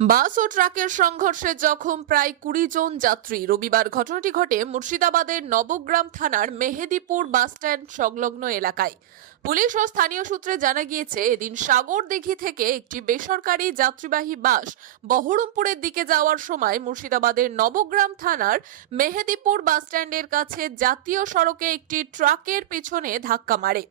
বাস ও ট্রাকের সংঘর্ষে জখম প্রায় 20 জন যাত্রী। রবিবার ঘটনাটি ঘটে মুর্শিদাবাদের নবগ্রাম থানার মেহেদিপুর বাসস্ট্যান্ড সংলগ্ন এলাকায়। পুলিশ ও স্থানীয় সূত্রে জানা গিয়েছে, এদিন সাগরদিঘি থেকে একটি বেসরকারি যাত্রীবাহী বাস বহরমপুরের দিকে যাওয়ার সময় মুর্শিদাবাদের নবগ্রাম থানার মেহেদিপুর বাসস্ট্যান্ডের কাছে জাতীয় সড়কে একটি ট্রাকের পেছনে ধাক্কা মারে।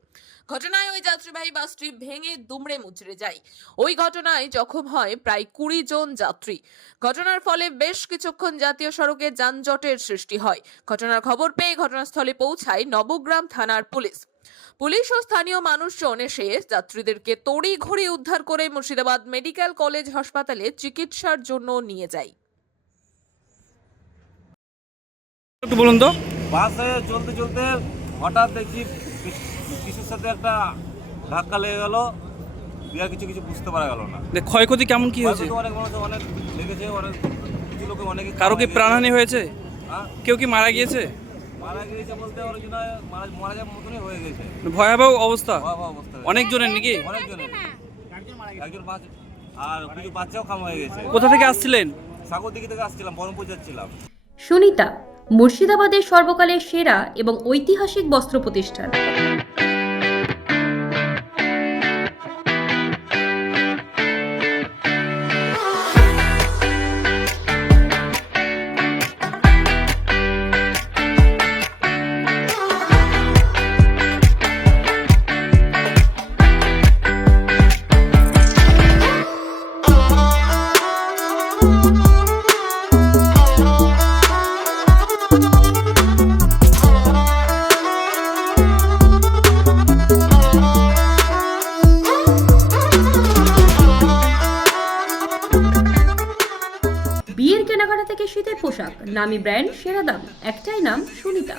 ঘটনায় ওই যাত্রীবাহী বাসটি ভেঙে দুমড়ে মুচড়ে যায়। ওই ঘটনায় জখম হয় প্রায় 20 জন যাত্রী। ঘটনার ফলে বেশ কিছুক্ষণ জাতীয় সড়কে যানজটের সৃষ্টি হয়। ঘটনার খবর পেয়ে ঘটনাস্থলে পৌঁছায় নবগ্রাম থানার পুলিশ। পুলিশ ও স্থানীয় মানুষজন এসে যাত্রীদেরকে তড়িঘড়ি উদ্ধার করে মুর্শিদাবাদ মেডিকেল কলেজ হাসপাতালে চিকিৎসার জন্য নিয়ে যায়। একটু বলুন তো। বাসে চলতে চলতে হঠাৎ দেখি কিছুর সাথে একটা ধাক্কা লেগে গেল। আর কিছু বুঝতে পারা গেল না। ক্ষয়ক্ষতি কেমন কি হয়েছে? অনেক মানুষ অনেক লেগেছে, অনেক কিছু লোকে অনেক। কারো কি প্রাণহানি হয়েছে? হ্যাঁ, কেউ কি মারা গিয়েছে? মারা গিয়েছে বলতে অরিজিনাল মারা যাওয়ার মতনই হয়ে গেছে। ভয়াবহ অবস্থা। ভয়াবহ অবস্থা। অনেকজনের নাকি? অনেকজনের। একজন আর কিছু বাচ্চাও খাম হয়ে গেছে। কোথা থেকে আসছিলেন? সাগরদিঘি থেকে আসছিলাম, বহরমপুর যাচ্ছিলাম। সুনিতা, মুর্শিদাবাদের সর্বকালের সেরা এবং ঐতিহাসিক বস্ত্র প্রতিষ্ঠান। বিয়ের কেনাকাটা থেকে শীতের পোশাক, নামি ব্র্যান্ড, সেরা দাম, একটাই নাম সুনিতা।